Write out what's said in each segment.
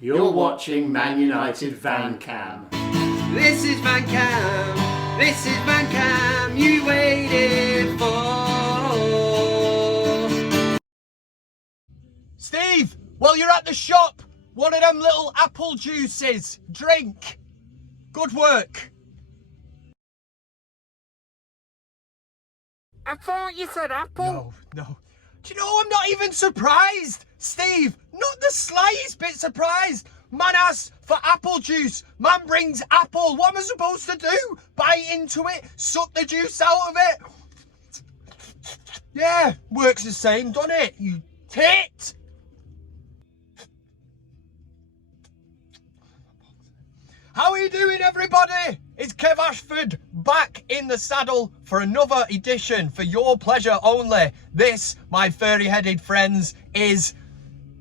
You're watching ManUtd VanCam. This is VanCam. This is VanCam you waited for. Steve, while you're at the shop, one of them little apple juices. Drink. Good work. I thought you said apple. No. Do you know, I'm not even surprised, Steve. Not the slightest bit surprised. Man asks for apple juice. Man brings apple. What am I supposed to do? Bite into it? Suck the juice out of it? Yeah, works the same, doesn't it? You tit. How are you doing, everybody? It's Kev Ashford back in the saddle for another edition for your pleasure only. This, my furry-headed friends, it's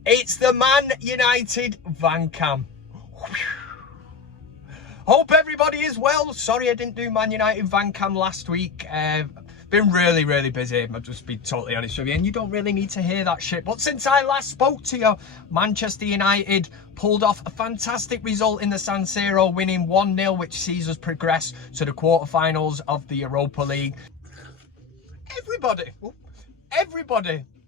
the ManUtd VanCam. Hope everybody is well. Sorry I didn't do ManUtd VanCam last week. Been really busy, I'll just be totally honest with you, and you don't really need to hear that shit. But since I last spoke to you, Manchester United pulled off a fantastic result in the San Siro, winning 1-0, which sees us progress to the quarterfinals of the Europa League. Everybody,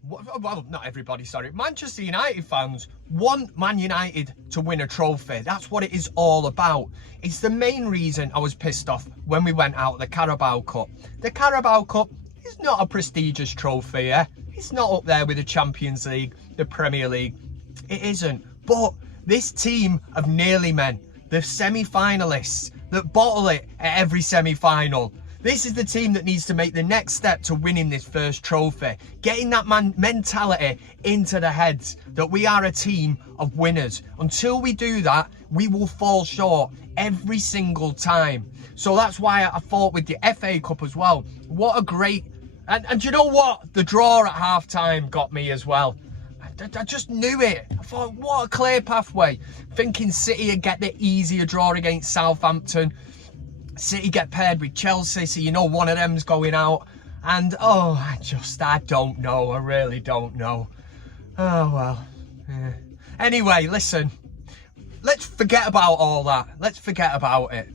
well, not everybody, sorry, Manchester United fans want Man United to win a trophy. That's what it is all about. It's the main reason I was pissed off when we went out of the Carabao Cup. The Carabao Cup is not a prestigious trophy, yeah? It's not up there with the Champions League, the Premier League. It isn't. But this team of nearly men, the semi-finalists that bottle it at every semi-final, this is the team that needs to make the next step to winning this first trophy. Getting that mentality into the heads that we are a team of winners. Until we do that, we will fall short every single time. So that's why I thought with the FA Cup as well. What a great... And you know what? The draw at half-time got me as well. I just knew it. I thought, what a clear pathway. Thinking City would get the easier draw against Southampton. City get paired with Chelsea, so you know one of them's going out. And, I don't know. I really don't know. Oh, well. Yeah. Anyway, listen. Let's forget about all that. Let's forget about it.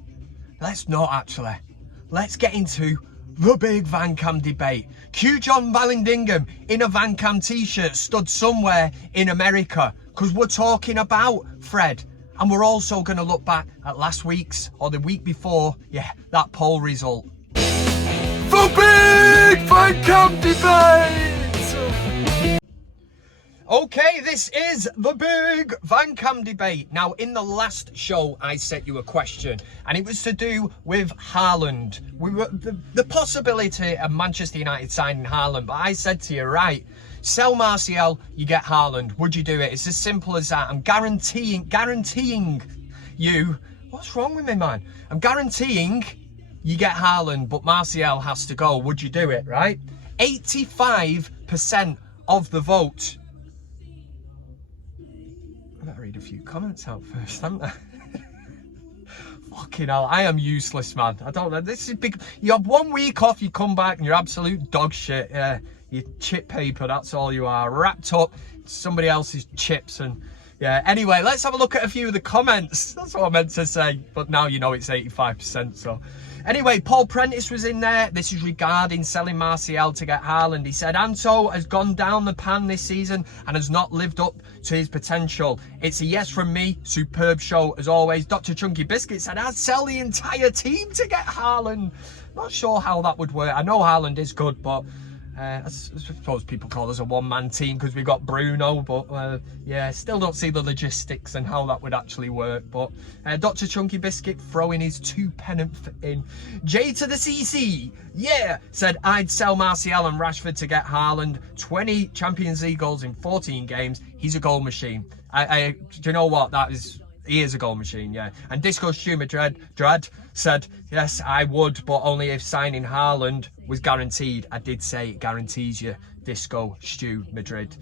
Let's not, actually. Let's get into the big VanCam debate. Q John Vallandigham in a VanCam T-shirt stood somewhere in America. Because we're talking about Fred. And we're also going to look back at last week's, or the week before, that poll result. The big VanCam debate! Okay, this is the big VanCam debate. Now, in the last show, I set you a question, and it was to do with Haaland. The possibility of Manchester United signing Haaland, but I said to you, right, sell Martial, you get Haaland. Would you do it? It's as simple as that. I'm guaranteeing you... What's wrong with me, man? I'm guaranteeing you get Haaland, but Martial has to go. Would you do it, right? 85% of the vote. I better read a few comments out first, haven't I? Fucking hell, I am useless, man. I don't know. This is big. You have 1 week off, you come back and you're absolute dog shit. Yeah, you chip paper, that's all you are. Wrapped up in somebody else's chips and... Yeah, anyway, let's have a look at a few of the comments. That's what I meant to say. But now you know it's 85%, so... Anyway, Paul Prentice was in there. This is regarding selling Martial to get Haaland. He said, Anto has gone down the pan this season and has not lived up to his potential. It's a yes from me. Superb show, as always. Dr. Chunky Biscuit said, I'd sell the entire team to get Haaland. Not sure how that would work. I know Haaland is good, but... I suppose people call us a one-man team because we've got Bruno, but yeah, still don't see the logistics and how that would actually work. But Dr. Chunky Biscuit throwing his 2 pennant in. J to the CC, yeah, said I'd sell Martial and Rashford to get Haaland. 20 Champions League goals in 14 games. He's a goal machine. Do you know what? He is a goal machine, yeah. And Disco Stew Madrid said, yes, I would, but only if signing Haaland was guaranteed. I did say it guarantees you, Disco Stew Madrid.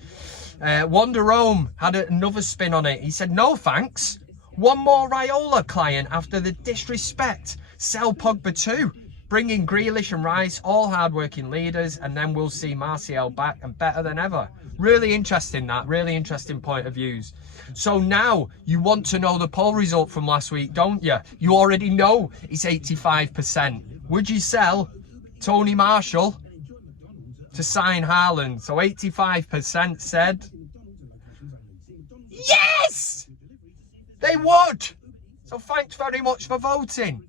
Wonder Rome had another spin on it. He said, no thanks. One more Raiola client after the disrespect. Sell Pogba too. Bring in Grealish and Rice, all hard-working leaders, and then we'll see Martial back and better than ever. Really interesting that, really interesting point of views. So now you want to know the poll result from last week, don't you? You already know it's 85%. Would you sell Tony Marshall to sign Haaland? So 85% said yes! They would! So thanks very much for voting.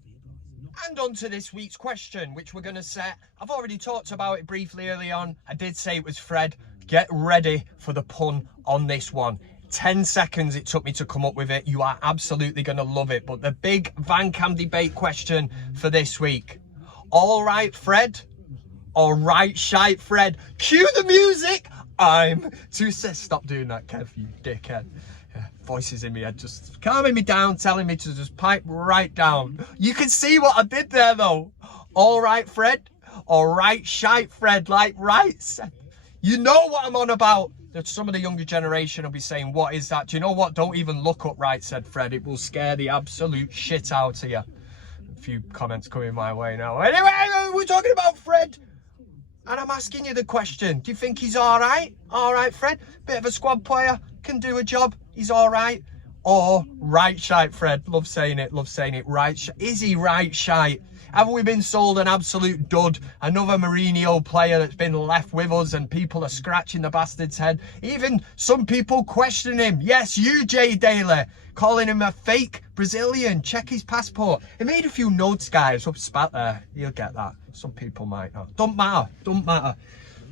And on to this week's question, which we're going to set. I've already talked about it briefly early on. I did say it was Fred. Get ready for the pun on this one. 10 seconds it took me to come up with it. You are absolutely going to love it. But the big VanCam debate question for this week. All right, Fred? All right, shite, Fred? Cue the music! I'm too sad. Stop doing that, Kev, you dickhead. Voices in my head just calming me down, telling me to just pipe right down. You can see what I did there, though. All right, Fred? All right, shite, Fred, like right. You know what I'm on about. That some of the younger generation will be saying, what is that? Do you know what? Don't even look up right, said Fred. It will scare the absolute shit out of you. A few comments coming my way now. Anyway, we're talking about Fred. And I'm asking you the question. Do you think he's all right? All right, Fred? Bit of a squad player. Can do a job. He's all right. Or right shite, Fred. Love saying it. Love saying it. Right shite. Is he right shite? Have we been sold an absolute dud? Another Mourinho player that's been left with us and people are scratching the bastard's head. Even some people question him. Yes, you, Jay Daly. Calling him a fake Brazilian. Check his passport. He made a few notes, guys. Up spat there. You'll get that. Some people might not. Don't matter. Don't matter.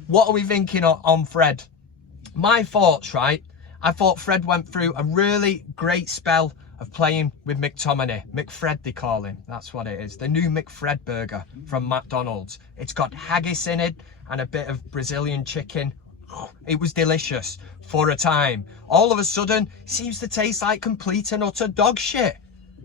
What are we thinking on Fred? My thoughts, right? I thought Fred went through a really great spell of playing with McTominay. McFred, they call him. That's what it is. The new McFred burger from McDonald's. It's got haggis in it and a bit of Brazilian chicken. It was delicious for a time. All of a sudden, it seems to taste like complete and utter dog shit.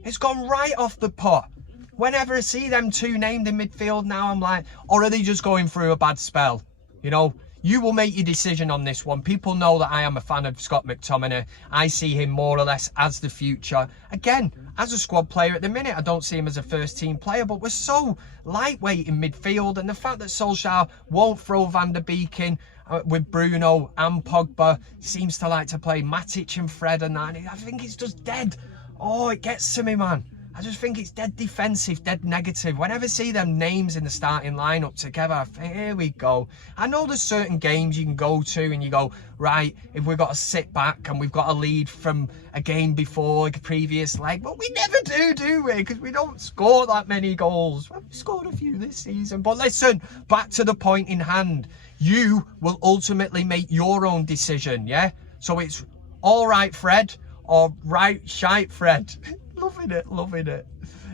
It's gone right off the pot. Whenever I see them two named in midfield now, I'm like, or are they just going through a bad spell? You know, you will make your decision on this one. People know that I am a fan of Scott McTominay. I see him more or less as the future. Again, as a squad player at the minute, I don't see him as a first team player, but we're so lightweight in midfield. And the fact that Solskjaer won't throw Van der Beek in with Bruno and Pogba, seems to like to play Matic and Fred and that. I think it's just dead. Oh, it gets to me, man. I just think it's dead defensive, dead negative. Whenever I see them names in the starting lineup together, I think, here we go. I know there's certain games you can go to and you go, right, if we've got to sit back and we've got a lead from a game before, like a previous leg, but we never do we? Because we don't score that many goals. We've scored a few this season. But listen, back to the point in hand. You will ultimately make your own decision, yeah? So it's all right, Fred, or right shite, Fred. Loving it, loving it.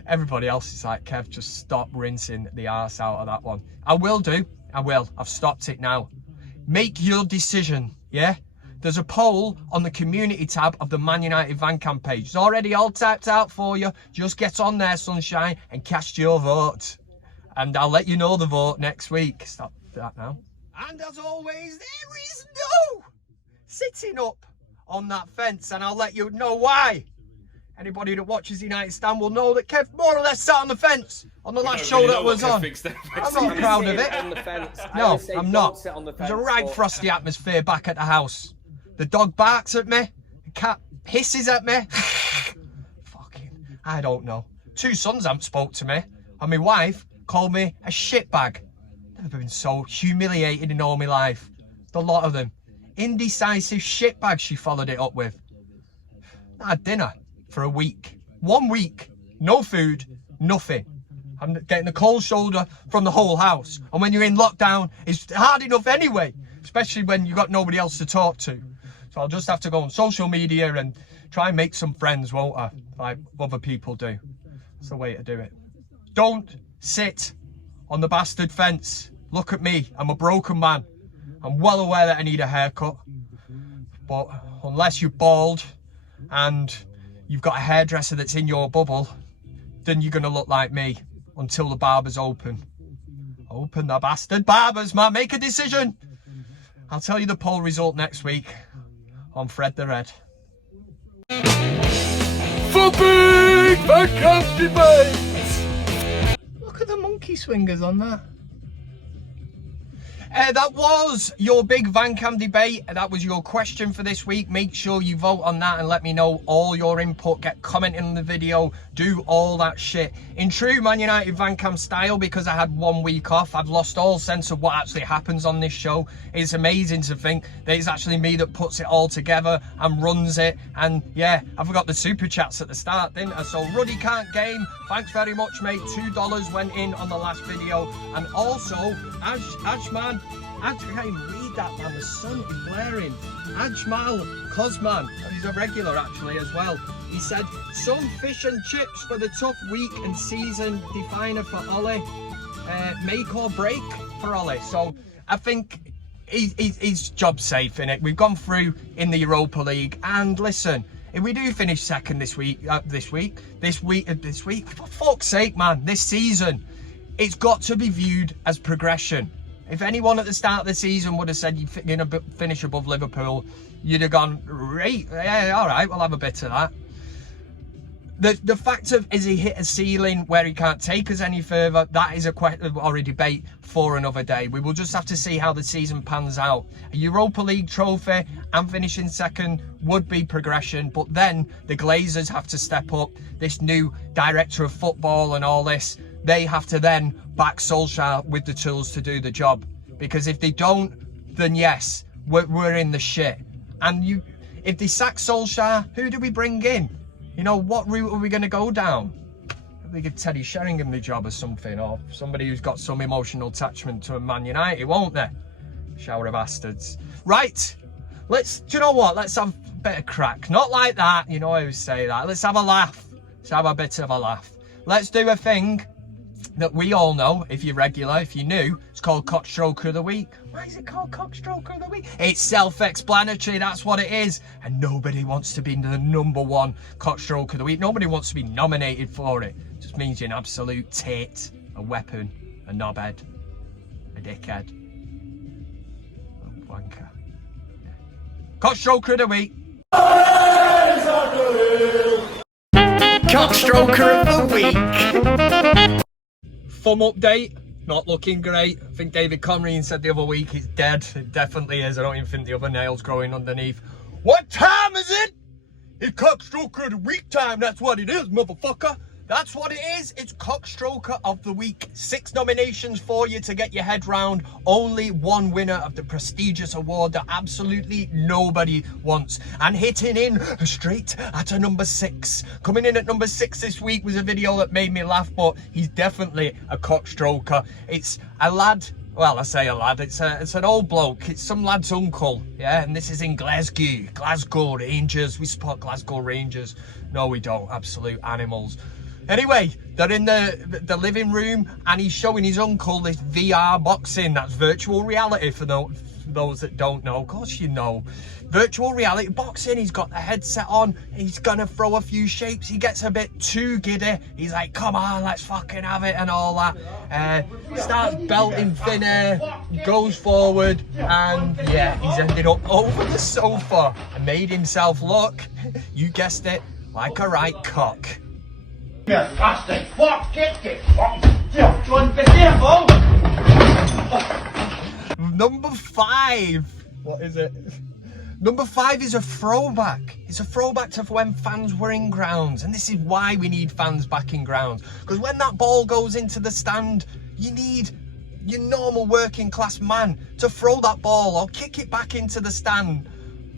Everybody else is like, Kev, just stop rinsing the arse out of that one. I will do. I will. I've stopped it now. Make your decision, yeah? There's a poll on the community tab of the ManUtd VanCam page. It's already all typed out for you. Just get on there, sunshine, and cast your vote. And I'll let you know the vote next week. Stop that now. And as always, there is no sitting up on that fence, and I'll let you know why. Anybody that watches United Stand will know that Kev more or less sat on the fence on the last show that was on. I'm not proud of it. On the fence. No, I'm not. There's a right frosty atmosphere back at the house. The dog barks at me. The cat hisses at me. Fucking, I don't know. 2 sons haven't spoke to me. And my wife called me a shitbag. Never been so humiliated in all my life. The lot of them. Indecisive shitbag, she followed it up with. I had dinner for a week. 1 week. No food. Nothing. I'm getting the cold shoulder from the whole house. And when you're in lockdown, it's hard enough anyway. Especially when you've got nobody else to talk to. So I'll just have to go on social media and try and make some friends, won't I? Like other people do. That's the way to do it. Don't sit on the bastard fence. Look at me. I'm a broken man. I'm well aware that I need a haircut. But unless you're bald and you've got a hairdresser that's in your bubble, then you're going to look like me until the barber's open. Open the bastard barbers, man. Make a decision. I'll tell you the poll result next week on Fred the Red. For Big VanCam Debate! Look at the monkey. monkey swingers on that. That was your big VanCam debate. That was your question for this week. Make sure you vote on that and let me know all your input. Get commenting on the video. Do all that shit. In true ManUtd VanCam style, because I had 1 week off, I've lost all sense of what actually happens on this show. It's amazing to think that it's actually me that puts it all together and runs it. And yeah, I forgot the super chats at the start, didn't I? So Ruddy Can't Game, thanks very much, mate. $2 went in on the last video. And also, Ashman, I can't even read that, man. The sun is blaring. Ajmal Cosman, he's a regular actually as well. He said, some fish and chips for the tough week and season definer for Ollie. Make or break for Ollie. So I think he's job safe in it. We've gone through in the Europa League, and listen, if we do finish second this week, for fuck's sake, man, this season, it's got to be viewed as progression. If anyone at the start of the season would have said you're going to finish above Liverpool, you'd have gone, right, yeah, all right, we'll have a bit of that. The fact of, is he hit a ceiling where he can't take us any further, that is a question or a debate for another day. We will just have to see how the season pans out. A Europa League trophy and finishing second would be progression, but then the Glazers have to step up. This new director of football and all this, they have to then back Solskjaer with the tools to do the job. Because if they don't, then yes, we're in the shit. And if they sack Solskjaer, who do we bring in? You know, what route are we going to go down? They give Teddy Sheringham the job or something, or somebody who's got some emotional attachment to a Man United, won't they? Shower of bastards. Right, do you know what? Let's have a bit of crack. Not like that, you know I always say that. Let's have a laugh. Let's have a bit of a laugh. Let's do a thing that we all know, if you're regular, if you're new, it's called CockStroker of the Week. Why is it called CockStroker of the Week? It's self-explanatory, that's what it is. And nobody wants to be the #1 CockStroker of the Week. Nobody wants to be nominated for it. It just means you're an absolute tit, a weapon, a knobhead, a dickhead, a wanker. Yeah. CockStroker of the Week. CockStroker of the Week. Thumb update, not looking great. I think David Conrian said the other week it's dead. It definitely is. I don't even think the other nail's growing underneath. What time is it? It's CockStroker of the Week time. That's what it is, motherfucker. That's what it is. It's CockStroker of the Week. 6 nominations for you to get your head round. Only 1 winner of the prestigious award that absolutely nobody wants. And hitting in straight at a number 6. Coming in at number 6 this week was a video that made me laugh, but he's definitely a CockStroker. It's a lad. Well, I say a lad, it's an old bloke, it's some lad's uncle, yeah, and this is in Glasgow Rangers. We support Glasgow Rangers. No, we don't, absolute animals. Anyway, they're in the living room and he's showing his uncle this VR boxing. That's virtual reality for those that don't know. Of course you know. Virtual reality boxing, he's got the headset on, he's gonna throw a few shapes, he gets a bit too giddy, he's like, come on, let's fucking have it and all that. Starts belting thin air, goes forward, and yeah, he's ended up over the sofa and made himself look, you guessed it, like a right cock. Number 5. What is it? Number 5 is a throwback. It's a throwback to when fans were in grounds. And this is why we need fans back in grounds. Because when that ball goes into the stand, you need your normal working class man to throw that ball or kick it back into the stand.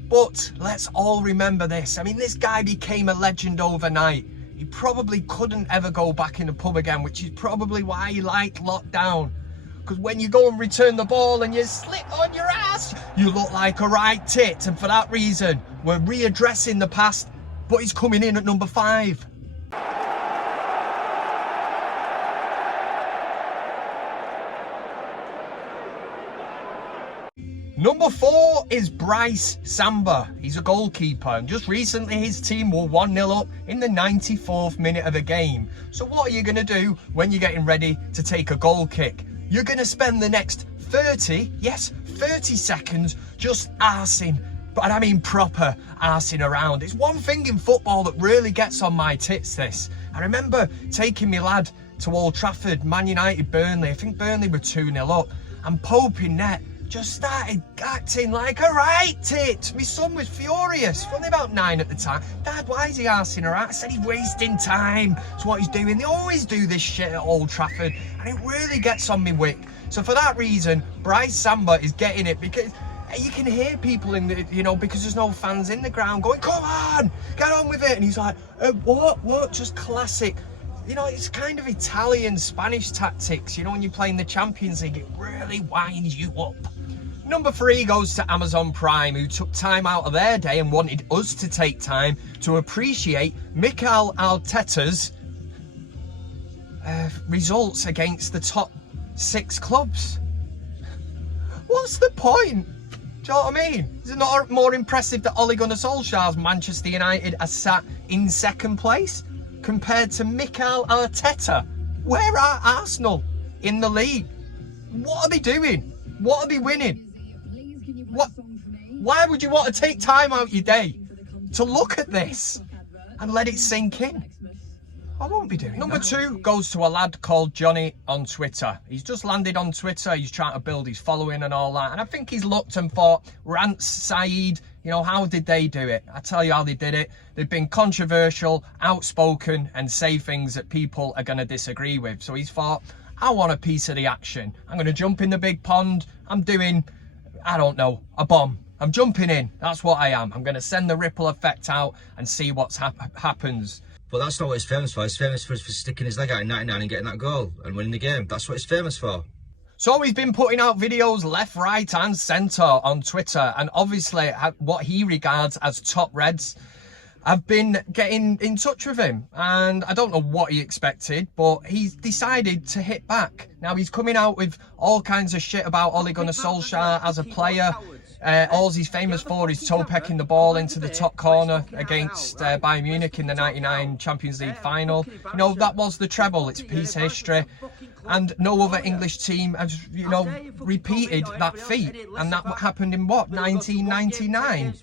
But let's all remember this. I mean, this guy became a legend overnight. He probably couldn't ever go back in the pub again, which is probably why he liked lockdown. Because when you go and return the ball and you slip on your ass, you look like a right tit. And for that reason, we're readdressing the past, but he's coming in at number 5. Number 4 is Bryce Samba. He's a goalkeeper, and just recently his team were 1-0 up in the 94th minute of a game. So what are you going to do when you're getting ready to take a goal kick? You're going to spend the next 30 seconds just arsing, but I mean proper arsing around. It's one thing in football that really gets on my tits, this. I remember taking my lad to Old Trafford, Man United, Burnley. I think Burnley were 2-0 up. And Pope in net just started acting like a right tit. My son was furious. He was only about 9 at the time. Dad, why is he arsing her out? I said he's wasting time. That's what he's doing. They always do this shit at Old Trafford, and it really gets on me wick. So for that reason, Bryce Samba is getting it, because you can hear people in the, you know, because there's no fans in the ground going, come on, get on with it. And he's like, what? Just classic. You know, it's kind of Italian, Spanish tactics. You know, when you're playing the Champions League, it really winds you up. Number 3 goes to Amazon Prime, who took time out of their day and wanted us to take time to appreciate Mikel Arteta's results against the top 6 clubs. What's the point? Do you know what I mean? Is it not more impressive that Ole Gunnar Solskjaer's Manchester United are sat in 2nd place compared to Mikel Arteta? Where are Arsenal in the league? What are they doing? What are they winning? What? Why would you want to take time out your day to look at this and let it sink in? I won't be doing Number 2 goes to a lad called Johnny on Twitter. He's just landed on Twitter. He's trying to build his following and all that. And I think he's looked and thought, Rants, Saeed, you know, how did they do it? I tell you how they did it. They've been controversial, outspoken, and say things that people are going to disagree with. So he's thought, I want a piece of the action. I'm going to jump in the big pond. I'm doing, I don't know, a bomb. I'm jumping in. That's what I am. I'm going to send the ripple effect out and see what happens. But that's not what he's famous for. He's famous for sticking his leg out in 99 and getting that goal and winning the game. That's what he's famous for. So he's been putting out videos left, right and centre on Twitter. And obviously what he regards as top Reds have been getting in touch with him. And I don't know what he expected, but he's decided to hit back. Now he's coming out with all kinds of shit about Ole Gunnar Solskjaer as a player. All he's famous for is toe-pecking the ball into the top corner against Bayern Munich in the 99 Champions League final. You know, that was the treble. It's a piece of history. And no other English team has, you know, repeated that feat. And that happened in, what, 1999?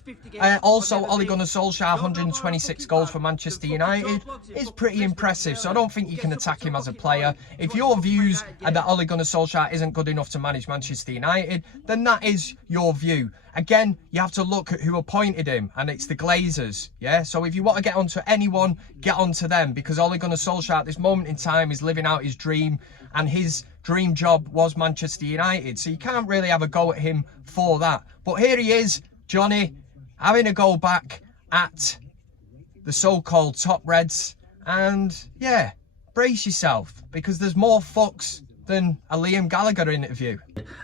Also, Ole Gunnar Solskjaer, 126 goals for Manchester United, is pretty impressive. So I don't think you can attack him as a player. If your views are that Ole Gunnar Solskjaer isn't good enough to manage Manchester United, then that is your view. Again, you have to look at who appointed him, and it's the Glazers, yeah? So if you want to get onto anyone, get onto them, because Ole Gunnar Solskjaer at this moment in time is living out his dream, and his dream job was Manchester United. So you can't really have a go at him for that. But here he is, Johnny, having a go back at the so-called top Reds. And yeah, brace yourself, because there's more fucks than a Liam Gallagher interview.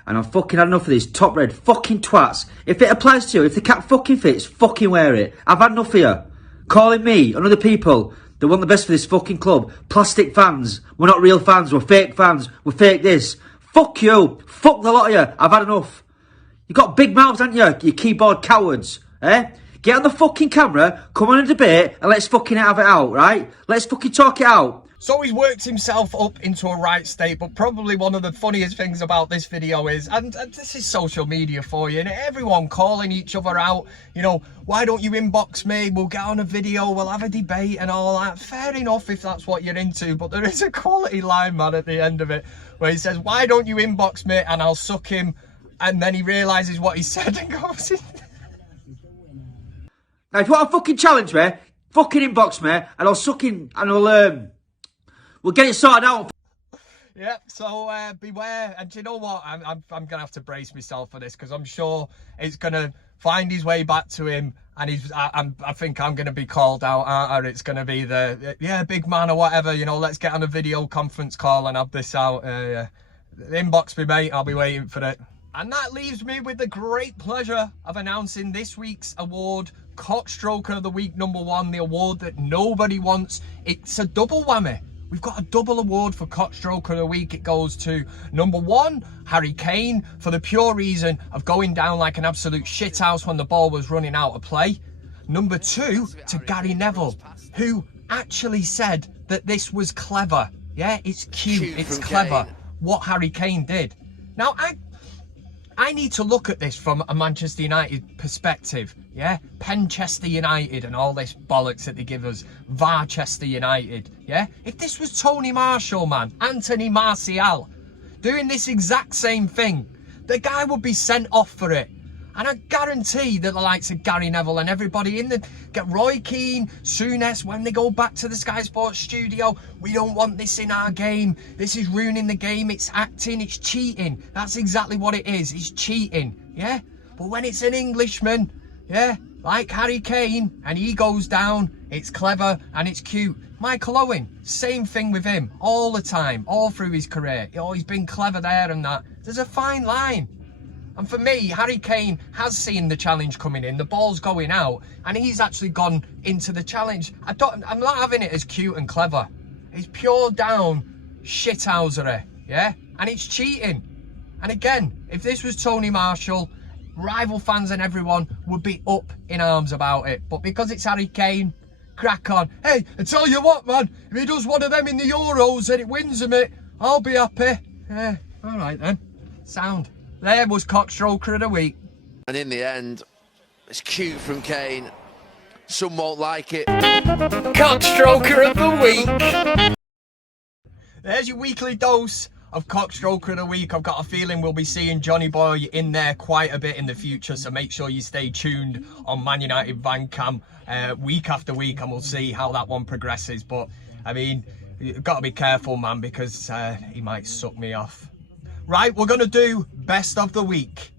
And I've fucking had enough of these top red fucking twats. If it applies to you, if the cap fucking fits, fucking wear it. I've had enough of you. Calling me and other people that want the best for this fucking club plastic fans. We're not real fans, we're fake fans, we're fake this. Fuck you. Fuck the lot of you. I've had enough. You got big mouths, haven't you? You keyboard cowards. Eh? Get on the fucking camera, come on a debate, and let's fucking have it out, right? Let's fucking talk it out. So he's worked himself up into a right state, but probably one of the funniest things about this video is, and this is social media for you, and everyone calling each other out, you know, why don't you inbox me, we'll get on a video, we'll have a debate and all that. Fair enough if that's what you're into, but there is a quality line, man, at the end of it, where he says, why don't you inbox me and I'll suck him, and then he realises what he said and goes in. Now, if you want to fucking challenge me, fucking inbox me, and I'll suck in, and we'll get it sorted out. Yeah, so beware. And do you know what? I'm going to have to brace myself for this, because I'm sure it's going to find his way back to him. And I think I'm going to be called out, or it's going to be yeah, big man or whatever, you know, let's get on a video conference call and have this out. Inbox me, mate. I'll be waiting for it. And that leaves me with the great pleasure of announcing this week's award, CockStroker of the Week #1, the award that nobody wants. It's a double whammy. We've got a double award for CockStroker of the Week. It goes to #1, Harry Kane, for the pure reason of going down like an absolute shithouse when the ball was running out of play. #2, to Gary Neville, who actually said that this was clever. Yeah, it's cute, it's clever what Harry Kane did. Now, I need to look at this from a Manchester United perspective, yeah? Penchester United and all this bollocks that they give us, Varchester United, yeah? If this was Tony Marshall, man, Anthony Martial, doing this exact same thing, the guy would be sent off for it. And I guarantee that the likes of Gary Neville and everybody in the, get Roy Keane, Souness, when they go back to the Sky Sports studio, we don't want this in our game. This is ruining the game. It's acting, it's cheating. That's exactly what it is. It's cheating, yeah? But when it's an Englishman, yeah, like Harry Kane, and he goes down, it's clever and it's cute. Michael Owen, same thing with him, all the time, all through his career. Oh, he's been clever there and that. There's a fine line. And for me, Harry Kane has seen the challenge coming in, the ball's going out, and he's actually gone into the challenge. I'm not having it as cute and clever. It's pure down shithousery, yeah? And it's cheating. And again, if this was Tony Marshall, rival fans and everyone would be up in arms about it. But because it's Harry Kane, crack on. Hey, I tell you what, man, if he does one of them in the Euros and it wins him it, I'll be happy. Yeah, all right then. Sound. There was CockStroker of the week. And in the end, it's cute from Kane. Some won't like it. CockStroker of the week. There's your weekly dose of CockStroker of the week. I've got a feeling we'll be seeing Johnny Boy in there quite a bit in the future, so make sure you stay tuned on ManUtd VanCam week after week, and we'll see how that one progresses. But I mean, you've got to be careful, man, because he might suck me off. Right, we're going to do best of the week.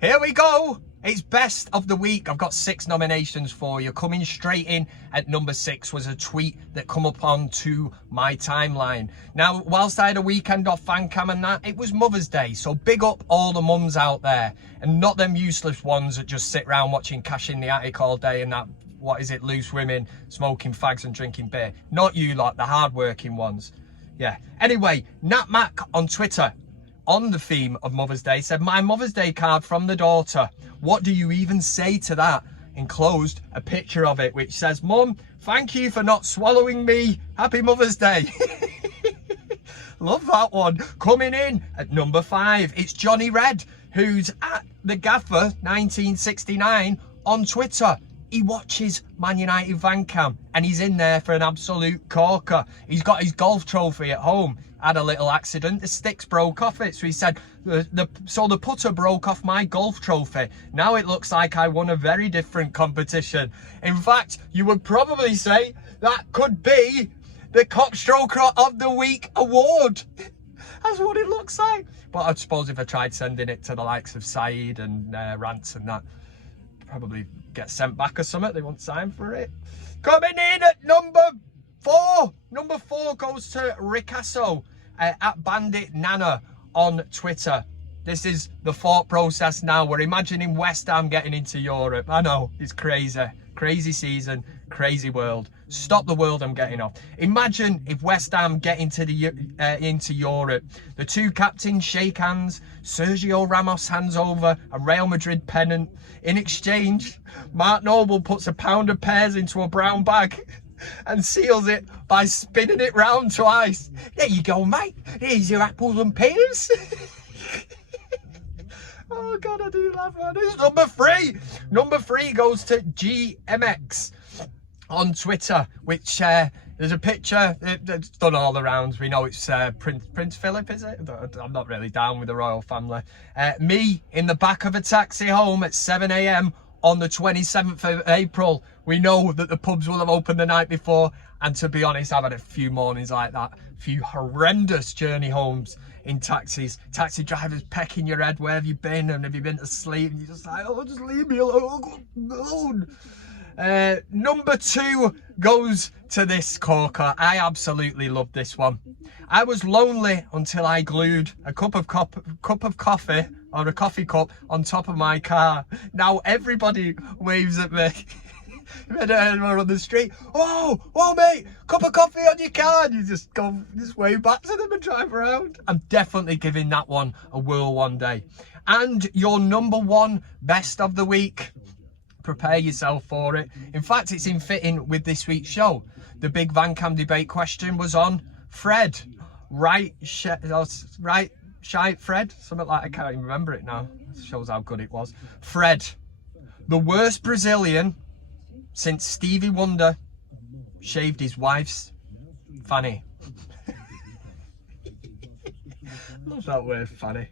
Here we go. It's best of the week. I've got 6 nominations for you. Coming straight in at number 6 was a tweet that come up onto my timeline. Now, whilst I had a weekend off VanCam and that, it was Mother's Day. So big up all the mums out there, and not them useless ones that just sit around watching Cash in the Attic all day and that, what is it, loose women smoking fags and drinking beer. Not you lot, the hard-working ones. Yeah. Anyway, Nat Mac on Twitter, on the theme of Mother's Day, said, my Mother's Day card from the daughter. What do you even say to that? Enclosed a picture of it, which says, Mum, thank you for not swallowing me. Happy Mother's Day. Love that one. Coming in at number 5, it's Johnny Red, who's at the Gaffer 1969 on Twitter. He watches ManUtd VanCam and he's in there for an absolute corker. He's got his golf trophy at home. Had a little accident, the sticks broke off it, so he said, so the putter broke off my golf trophy. Now it looks like I won a very different competition. In fact, you would probably say that could be the CockStroker of the Week award. That's what it looks like. But I suppose if I tried sending it to the likes of Saeed and Rants and that, probably get sent back or something. They won't sign for it. Coming in at number 4. Number 4 goes to Ricasso at Bandit Nana on Twitter. This is the thought process now. We're imagining West Ham getting into Europe. I know, it's crazy. Crazy season, crazy world. Stop the world, I'm getting off. Imagine if West Ham get into Europe. The 2 captains shake hands. Sergio Ramos hands over a Real Madrid pennant. In exchange, Mark Noble puts a pound of pears into a brown bag and seals it by spinning it round twice. There you go, mate. Here's your apples and pears. Oh God, I do love that. It's number 3. Number 3 goes to GMX on Twitter, which there's a picture that's done all the rounds. We know it's Prince Philip, is it? I'm not really down with the royal family. Me in the back of a taxi home at 7 AM on the 27th of April. We know that the pubs will have opened the night before, and to be honest, I've had a few mornings like that, a few horrendous journey homes in taxis. Taxi drivers pecking your head, where have you been, and have you been to sleep, and you're just like, oh, just leave me alone. Number 2 goes to this corker. I absolutely love this one. I was lonely until I glued a cup of coffee, or a coffee cup, on top of my car. Now everybody waves at me. When we're on the street, oh mate, cup of coffee on your car, and you just wave back to them and drive around. I'm definitely giving that one a whirl one day. And your number 1 best of the week Prepare yourself for it. In fact, it's in fitting with this week's show. The big VanCam debate question was on Fred. Right, Fred? Something like, I can't even remember it now. It shows how good it was. Fred, the worst Brazilian since Stevie Wonder shaved his wife's fanny. Love that word, fanny.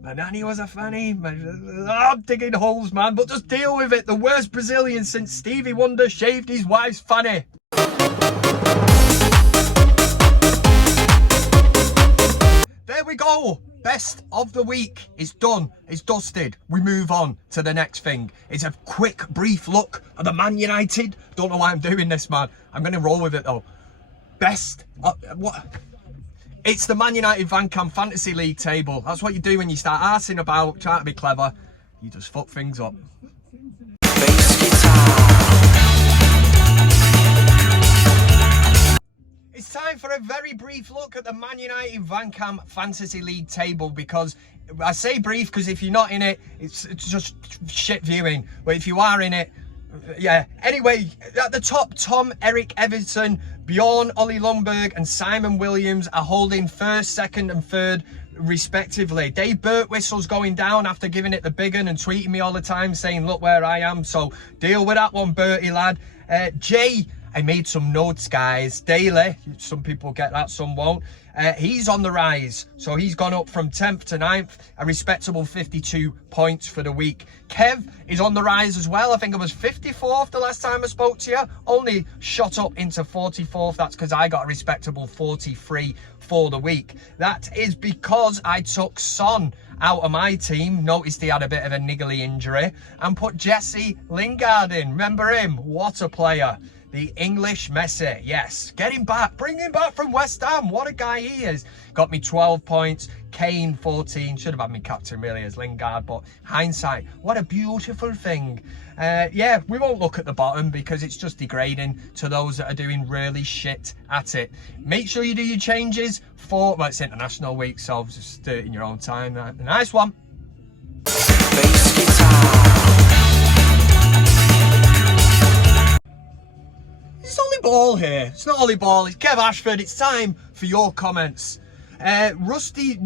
My nanny was a fanny. I'm digging holes, man, but just deal with it. The worst Brazilian since Stevie Wonder shaved his wife's fanny. There we go. Best of the week is done. It's dusted. We move on to the next thing. It's a quick, brief look at the Man United. Don't know why I'm doing this, man. I'm going to roll with it, though. Best... what? It's the Man United VanCam Fantasy League table. That's what you do when you start arsing about, trying to be clever. You just fuck things up. It's time for a very brief look at the Man United VanCam Fantasy League table, because I say brief because if you're not in it, it's just shit viewing. But if you are in it, yeah. Anyway, at the top, Tom, Eric Everton, Bjorn, Ollie Lundberg and Simon Williams are holding first, second and third respectively. Dave Birtwhistle's going down after giving it the big un and tweeting me all the time saying, look where I am. So deal with that one, Bertie lad. Jay, I made some notes, guys. Daily, some people get that, some won't. He's on the rise, so he's gone up from 10th to 9th, a respectable 52 points for the week. Kev is on the rise as well. I think it was 54th the last time I spoke to you. Only shot up into 44th. That's because I got a respectable 43 for the week. That is because I took Son out of my team. Noticed he had a bit of a niggly injury and put Jesse Lingard in. Remember him? What a player. The English Messi, yes. Get him back. Bring him back from West Ham. What a guy he is. Got me 12 points. Kane, 14. Should have had me captain really as Lingard, but hindsight, what a beautiful thing. Yeah, we won't look at the bottom because it's just degrading to those that are doing really shit at it. Make sure you do your changes for, well, it's International Week, so just do it in your own time. Nice one. It's Ollie Ball here. It's not Ollie Ball, it's Kev Ashford. It's time for your comments. Rusty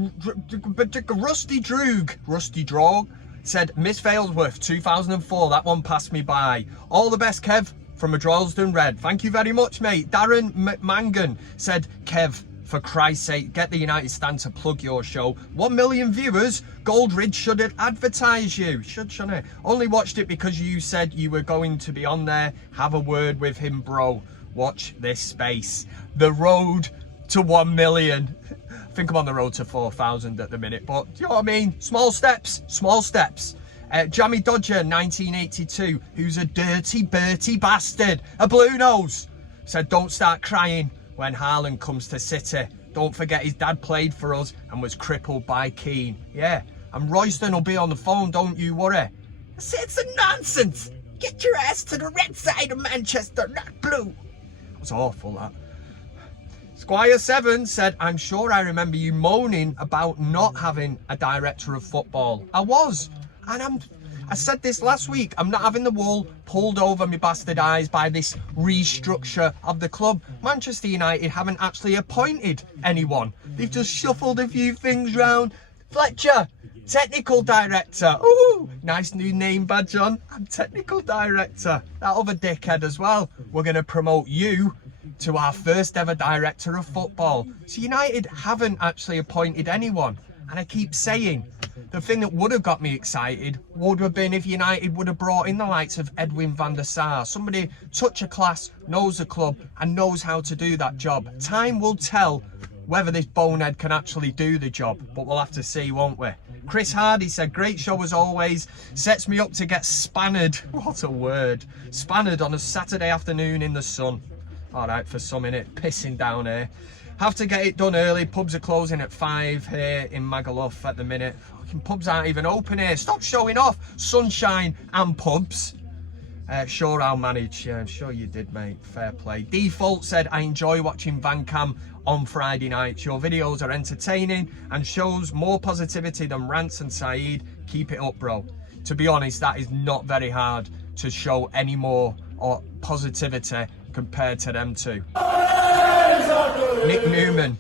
Droog said, Miss Failsworth, 2004. That one passed me by. All the best, Kev, from a Droylsden Red. Thank you very much, mate. Darren Mangan said, Kev, for Christ's sake, get the United stand to plug your show. 1 million viewers. Goldridge should advertise you. Shouldn't it? Only watched it because you said you were going to be on there. Have a word with him, bro. Watch this space. The road to 1 million. I think I'm on the road to 4,000 at the minute, but do you know what I mean? Small steps, small steps. Jammy Dodger, 1982, who's a dirty, Bertie bastard, a blue nose, said, don't start crying when Haaland comes to City. Don't forget his dad played for us and was crippled by Kane. Yeah, and Royston will be on the phone, don't you worry. It's a nonsense. Get your ass to the red side of Manchester, not blue. It was awful, that. Squire 7 said, I'm sure I remember you moaning about not having a director of football. I was. And I said this last week. I'm not having the wool pulled over my bastard eyes by this restructure of the club. Manchester United haven't actually appointed anyone. They've just shuffled a few things round. Fletcher, technical director. Ooh, nice new name badge on. I'm technical director. That other dickhead as well. We're going to promote you to our first ever director of football. So United haven't actually appointed anyone. And I keep saying, the thing that would have got me excited would have been if United would have brought in the likes of Edwin van der Sar. Somebody touch a class, knows the club and knows how to do that job. Time will tell whether this bonehead can actually do the job, but we'll have to see, won't we? Chris Hardy said, great show as always. Sets me up to get spannered. What a word. Spannered on a Saturday afternoon in the sun. All right, for some innit, pissing down here. Have to get it done early. Pubs are closing at 5 here in Magaluf at the minute. Fucking pubs aren't even open here. Stop showing off. Sunshine and pubs. Sure, I'll manage. Yeah, I'm sure you did, mate. Fair play. Default said, I enjoy watching VanCam on Friday nights. Your videos are entertaining and shows more positivity than rants and Saeed. Keep it up, bro. To be honest, that is not very hard to show any more or positivity compared to them two. Nick Newman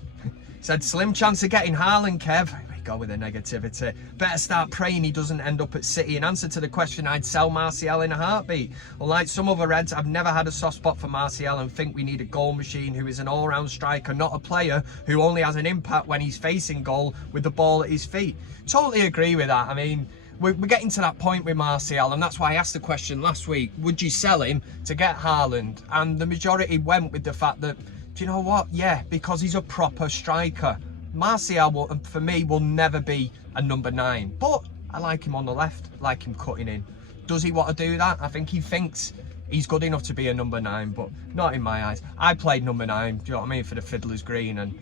said, slim chance of getting Haaland, Kev. Here we go with the negativity. Better start praying he doesn't end up at City. In answer to the question, I'd sell Martial in a heartbeat. Unlike some other Reds, I've never had a soft spot for Martial and think we need a goal machine who is an all-round striker, not a player who only has an impact when he's facing goal with the ball at his feet. Totally agree with that. I mean, we're getting to that point with Martial, and that's why I asked the question last week, would you sell him to get Haaland? And the majority went with the fact that, do you know what? Yeah, because he's a proper striker. Martial, will, for me, will never be a number 9, but I like him on the left, like him cutting in. Does he want to do that? I think he thinks he's good enough to be a number 9, but not in my eyes. I played number 9, do you know what I mean, for the Fiddler's Green, and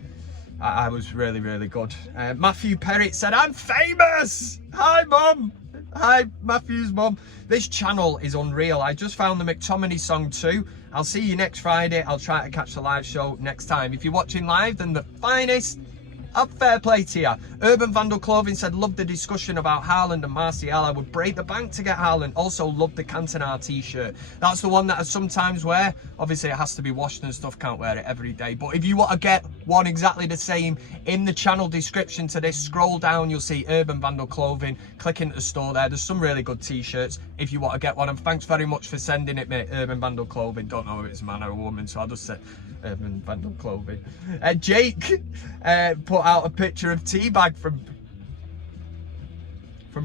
I was really, really good. Matthew Perrott said, I'm famous! Hi, Mum! Hi, Matthew's mum. This channel is unreal. I just found the McTominay song too. I'll see you next Friday. I'll try to catch the live show next time. If you're watching live, then the finest. Up, fair play to you. Urban Vandal Clothing said, love the discussion about Haaland and Martial. I would break the bank to get Haaland. Also love the Cantona T-shirt. That's the one that I sometimes wear. Obviously it has to be washed and stuff, can't wear it every day. But if you want to get one exactly the same, in the channel description to this, scroll down, you'll see Urban Vandal Clothing. Click into the store there. There's some really good T-shirts if you want to get one. And thanks very much for sending it, mate. Urban Vandal Clothing. Don't know if it's a man or a woman, so I'll just say Urban Vandal Clothing. Jake put out a picture of Teabag from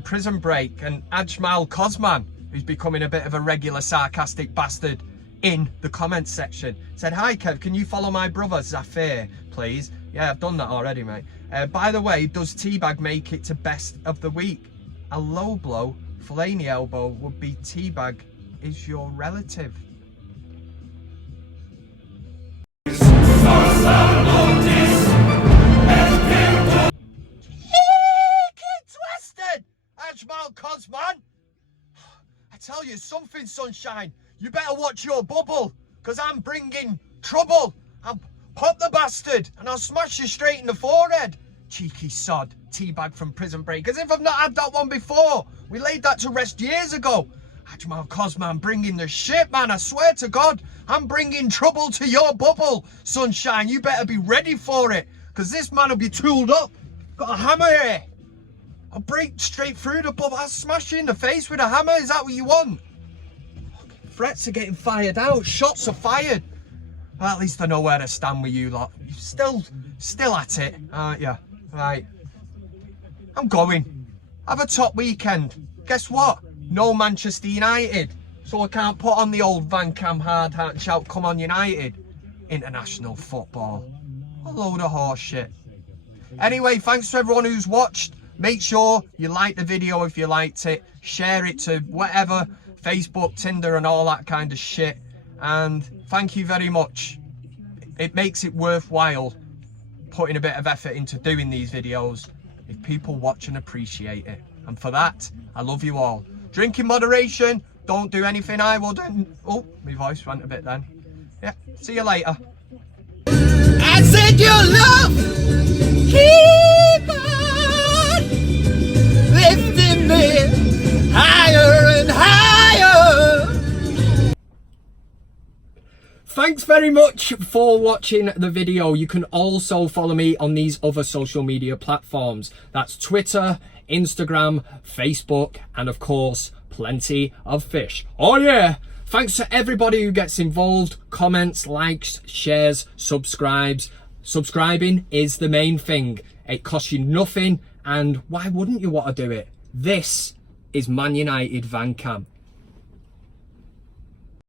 Prison Break, and Ajmal Cosman, who's becoming a bit of a regular sarcastic bastard in the comments section, said, hi Kev, can you follow my brother Zafir, please? Yeah, I've done that already, mate. By the way, does Teabag make it to best of the week? A low blow, Fellaini elbow would be Teabag is your relative. Ajmal Cosman, I tell you something, sunshine, you better watch your bubble, because I'm bringing trouble. I'll pop the bastard and I'll smash you straight in the forehead. Cheeky sod, Teabag from Prison Break, as if I've not had that one before. We laid that to rest years ago. Ajmal Cosman bringing the shit, man, I swear to God. I'm bringing trouble to your bubble, sunshine. You better be ready for it, because this man will be tooled up. Got a hammer here. I'll break straight through the bubble. I'll smash you in the face with a hammer. Is that what you want? Threats are getting fired out. Shots are fired. Well, at least I know where to stand with you lot. You're still at it, aren't you? Right. I'm going. Have a top weekend. Guess what? No Manchester United. So I can't put on the old VanCam hard hat and shout, come on United. International football. A load of horse shit. Anyway, thanks to everyone who's watched. Make sure you like the video if you liked it. Share it to whatever, Facebook, Tinder and all that kind of shit. And thank you very much. It makes it worthwhile putting a bit of effort into doing these videos if people watch and appreciate it. And for that, I love you all. Drink in moderation. Don't do anything I wouldn't. Oh, my voice went a bit then. Yeah, see you later. I said your love, keep on lifting me higher and higher. Thanks very much for watching the video. You can also follow me on these other social media platforms. That's Twitter, Instagram, Facebook, and of course, plenty of fish. Oh yeah! Thanks to everybody who gets involved, comments, likes, shares, subscribes. Subscribing is the main thing. It costs you nothing, and why wouldn't you want to do it? This is ManUtd VanCam.